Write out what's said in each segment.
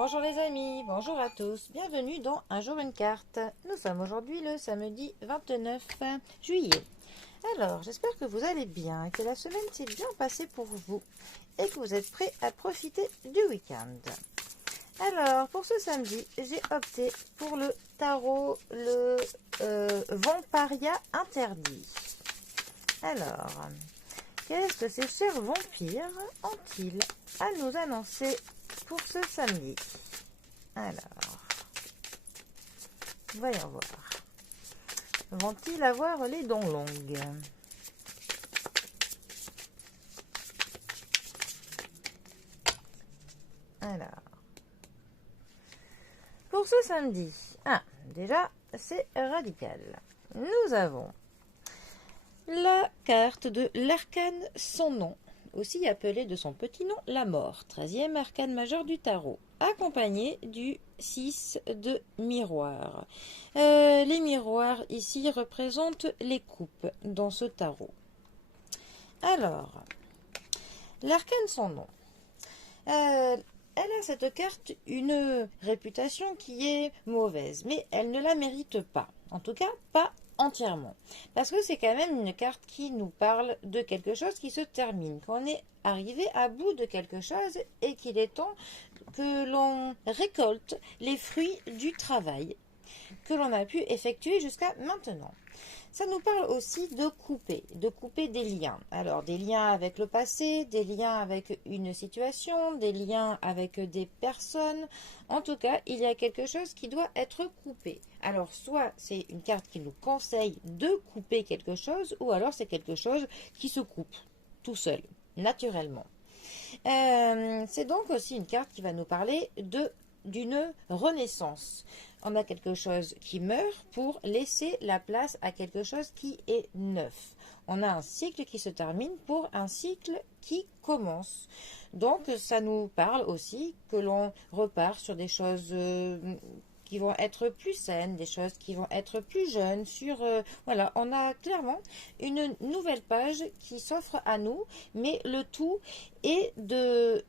Bonjour les amis, bonjour à tous, bienvenue dans Un jour une carte. Nous sommes aujourd'hui le samedi 29 juillet. Alors, j'espère que vous allez bien, que la semaine s'est bien passée pour vous et que vous êtes prêts à profiter du week-end. Alors, pour ce samedi, j'ai opté pour le tarot, le Vamparia interdit. Alors, qu'est-ce que ces chers vampires ont-ils à nous annoncer pour ce samedi? Alors, voyons voir. Vont-ils avoir les dents longues? Alors, pour ce samedi, déjà, c'est radical. Nous avons la carte de l'arcane sans nom, aussi appelée de son petit nom la mort, 13e arcane majeur du tarot, accompagné du 6 de miroirs. Les miroirs ici représentent les coupes dans ce tarot. Alors, l'arcane sans nom. Elle a cette carte une réputation qui est mauvaise, mais elle ne la mérite pas. En tout cas, pas entièrement. Parce que c'est quand même une carte qui nous parle de quelque chose qui se termine, qu'on est arrivé à bout de quelque chose et qu'il est temps que l'on récolte les fruits du travail que l'on a pu effectuer jusqu'à maintenant. Ça nous parle aussi de couper des liens. Alors, des liens avec le passé, des liens avec une situation, des liens avec des personnes. En tout cas, il y a quelque chose qui doit être coupé. Alors, soit c'est une carte qui nous conseille de couper quelque chose, ou alors c'est quelque chose qui se coupe tout seul, naturellement. C'est donc aussi une carte qui va nous parler d'une renaissance. On a quelque chose qui meurt pour laisser la place à quelque chose qui est neuf. On a un cycle qui se termine pour un cycle qui commence. Donc ça nous parle aussi que l'on repart sur des choses qui vont être plus saines, des choses qui vont être plus jeunes. Voilà, on a clairement une nouvelle page qui s'offre à nous, mais le tout est de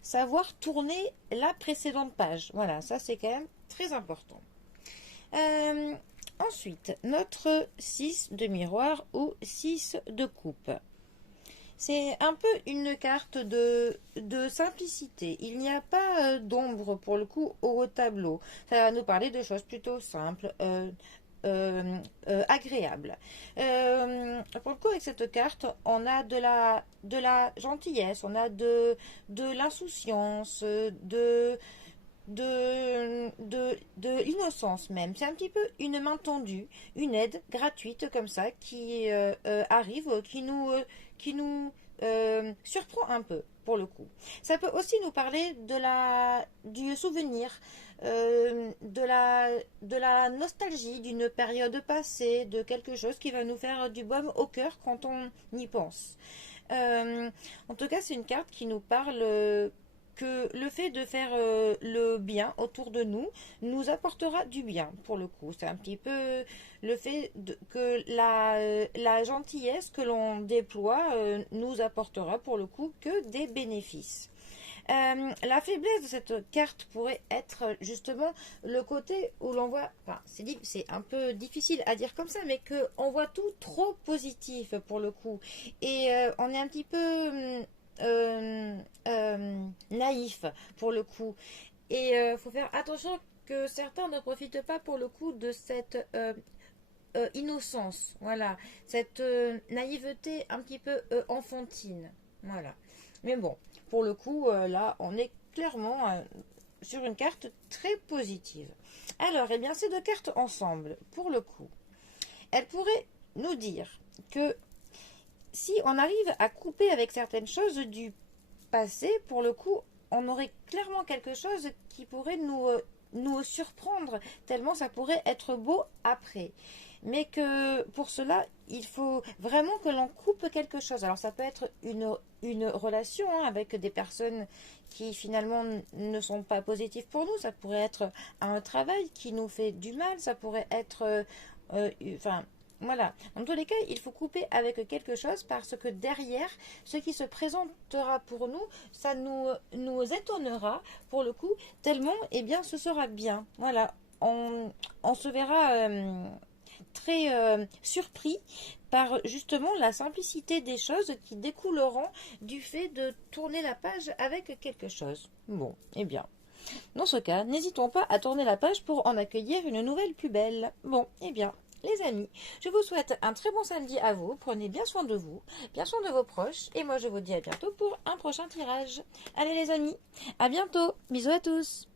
savoir tourner la précédente page. Voilà, ça c'est quand même très important. Ensuite, notre 6 de miroir ou 6 de coupe. C'est un peu une carte de simplicité. Il n'y a pas d'ombre pour le coup au tableau. Ça va nous parler de choses plutôt simples, agréables. Pour le coup, avec cette carte, on a de la gentillesse, on a de l'insouciance, de l'innocence même. C'est un petit peu une main tendue, une aide gratuite comme ça qui arrive, qui nous surprend un peu pour le coup. Ça peut aussi nous parler du souvenir, de la nostalgie d'une période passée, de quelque chose qui va nous faire du baume au cœur quand on y pense. En tout cas, c'est une carte qui nous parle que le fait de faire le bien autour de nous apportera du bien pour le coup. C'est un petit peu le fait que la gentillesse que l'on déploie nous apportera pour le coup que des bénéfices. La faiblesse de cette carte pourrait être justement le côté où l'on voit, enfin c'est un peu difficile à dire comme ça, mais qu'on voit tout trop positif pour le coup. Et on est un petit peu naïf pour le coup. Et il faut faire attention que certains ne profitent pas pour le coup de cette innocence, voilà, cette naïveté un petit peu enfantine, voilà. Mais bon, pour le coup, là, on est clairement sur une carte très positive. Alors, eh bien, ces deux cartes ensemble, pour le coup, elles pourraient nous dire que si on arrive à couper avec certaines choses du passé, pour le coup, on aurait clairement quelque chose qui pourrait nous surprendre, tellement ça pourrait être beau après. Mais que pour cela, il faut vraiment que l'on coupe quelque chose. Alors ça peut être une relation avec des personnes qui finalement ne sont pas positives pour nous. Ça pourrait être un travail qui nous fait du mal. Ça pourrait être Voilà. Dans tous les cas, il faut couper avec quelque chose parce que derrière, ce qui se présentera pour nous, ça nous étonnera pour le coup, tellement, eh bien, ce sera bien. Voilà. On se verra très surpris par justement la simplicité des choses qui découleront du fait de tourner la page avec quelque chose. Bon, eh bien. Dans ce cas, n'hésitons pas à tourner la page pour en accueillir une nouvelle plus belle. Bon, eh bien, les amis, je vous souhaite un très bon samedi à vous. Prenez bien soin de vous, bien soin de vos proches. Et moi, je vous dis à bientôt pour un prochain tirage. Allez les amis, à bientôt. Bisous à tous.